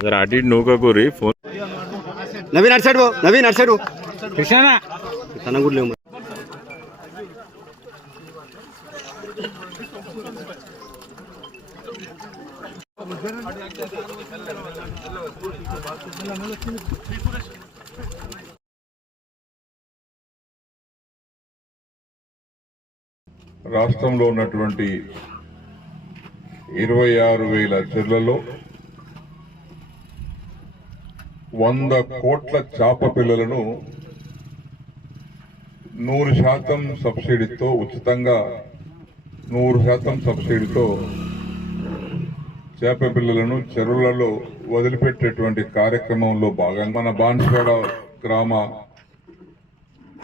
जरा आटी नौका को रे फोन नवीन अट साइड वो नवीन अट साइड वो कृष्णा तना गुड ले రాష్ట్రంలో ఉన్నటువంటి 26,000 చెర్లలో 100 కోట్ల చేప పిల్లలను 100% సబ్సిడీతో ఉచితంగా 100% సబ్సిడీతో చేప పిల్లలను చెరువులలో వదిలిపెట్టేటువంటి కార్యక్రమంలో భాగంగా మన బాన్స్వాడ గ్రామ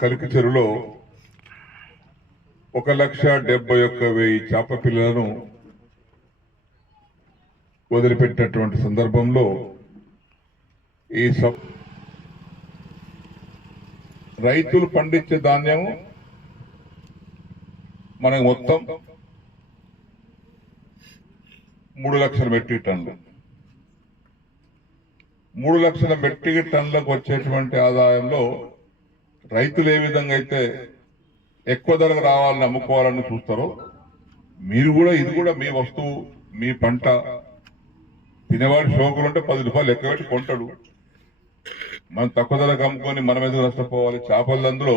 కలికి చెరువులో 1,71,000 చేప పిల్లలను వదిలిపెట్టినటువంటి సందర్భంలో ఈ రైతులు పండించే ధాన్యం మనకు మొత్తం 3 లక్షల మెట్రిక్ టన్నులు 3 లక్షల మెట్రిక్ టన్నులకు వచ్చేటువంటి ఆదాయంలో రైతులు ఏ విధంగా అయితే ఎక్కువ ధరకు రావాలని అమ్ముకోవాలని చూస్తారో మీరు కూడా ఇది కూడా మీ వస్తువు మీ పంట తినేవాడు షోకులుంటే 10 రూపాయలు ఎక్కువ పెట్టి కొంటాడు. మనం తక్కువ ధరకు అమ్ముకొని మనం ఎందుకు నష్టపోవాలి? చేపలు అందులో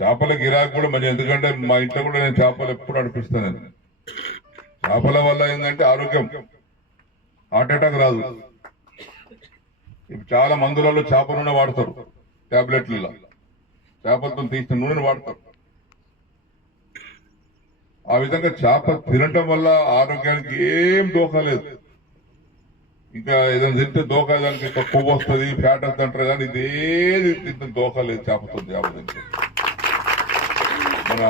చేపల గిరాకీ కూడా మరి ఎందుకంటే మా ఇంట్లో కూడా నేను చేపలు ఎప్పుడు అనిపిస్తాను. చేపల వల్ల ఏంటంటే ఆరోగ్యం హార్ట్ అటాక్ రాదు. ఇప్పుడు చాలా మందులలో చేప నూనె వాడతారు, టాబ్లెట్లలో చేపలతో తీసిన నూనెను వాడతారు. ఆ విధంగా చేప తినటం వల్ల ఆరోగ్యానికి ఏం దోఖా లేదు. ఇంకా ఏదైనా తింటే దోఖా దానికి కొవ్వు వస్తుంది, ఫ్యాట్ వస్తుంది అంటారు కానీ ఇదేది తింటే దోఖా లేదు చేప తింటే. మన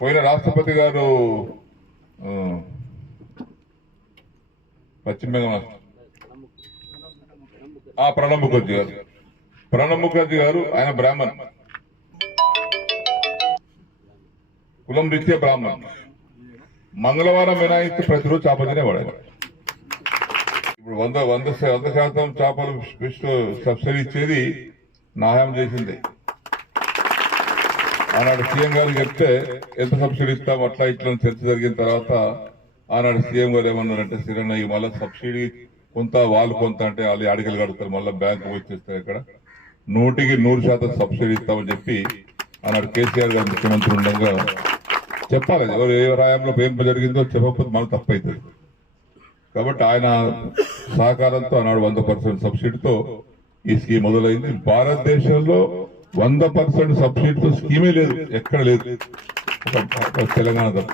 పోయిన రాష్ట్రపతి గారు పశ్చిమ బెంగాల్ ప్రణబ్ ముఖర్జీ గారు ఆయన బ్రాహ్మణ్, కులం రీత్యా బ్రాహ్మణ్. మంగళవారం మినాయిస్తే ప్రతిరోజు చేప తినేవాడు. ఇప్పుడు 100% చేపలు ఫిష్ సబ్సిడీ ఇచ్చేది నాయం చేసింది. ఆనాడు సీఎం గారు చెప్తే ఎంత సబ్సిడీ ఇస్తాం అట్లా ఇట్లా చర్చ జరిగిన తర్వాత ఆనాడు సీఎం గారు ఏమన్నారంటే సిరన్న ఈ మళ్ళీ సబ్సిడీ కొంత వాళ్ళు కొంత అంటే వాళ్ళు అడిగలు కడతారు, మళ్ళీ బ్యాంకు వచ్చేస్తారు. ఇక్కడ 100% సబ్సిడీ ఇస్తామని చెప్పి ఆనాడు కేసీఆర్ గారు ముఖ్యమంత్రి ఉండగా చెప్పాలి. ఎవరు ఏ రాయంలో ఏం జరిగిందో చెప్పకపోతే మనకు తప్పవుతుంది. కాబట్టి ఆయన సహకారంతో ఆనాడు 100% సబ్సిడీతో ఈ స్కీమ్ మొదలైంది. భారతదేశంలో 100% సబ్సిడీతో స్కీమే లేదు, ఎక్కడ లేదు, తెలంగాణ తప్ప.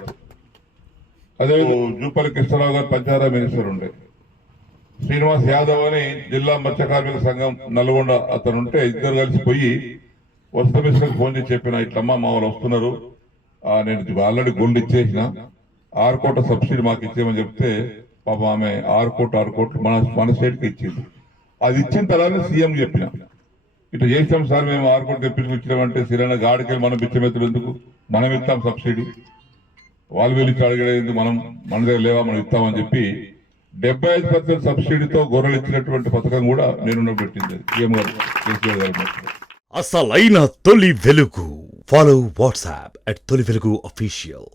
అదే జూపల్లి కృష్ణరావు గారు పంచాయతీ మినిస్టర్ ఉండే, శ్రీనివాస్ యాదవ్ అని జిల్లా మత్స్య కార్మిక సంఘం నల్గొండ అతను ఉంటే ఇద్దరు కలిసి పోయి వసతి మినిస్టర్కి ఫోన్ చేసి చెప్పిన ఇట్లమ్మా మా వాళ్ళు వస్తున్నారు, నేను ఆల్రెడీ గోల్డ్ ఇచ్చేసిన 6 కోట్ల సబ్సిడీ మాకు ఇచ్చేయమని చెప్తే పాపం ఆమె 6 కోట్లు మన స్టేట్ కి ఇచ్చింది. అది ఇచ్చిన తర్వాత సీఎం చెప్పిన ఇట్లా చేస్తాం సార్ మేము 6 కోట్లు తెప్పించుకొచ్చినామంటే సిరన్న గాడికెళ్ళి మనం బిచ్చమెత్తులు ఎందుకు, మనం ఇస్తాం సబ్సిడీ, వాళ్ళు వెళ్ళి అడిగేది మన దగ్గర లేవా మనం ఇస్తామని చెప్పి 75% సబ్సిడీతో గొర్రెలు ఇచ్చినటువంటి పథకం కూడా నేను పెట్టింది సీఎం గారు కేసీఆర్ గారు. అసలైన తొలి వెలుగు. ఫాలో వాట్సాప్ @తొలి వెలుగు official.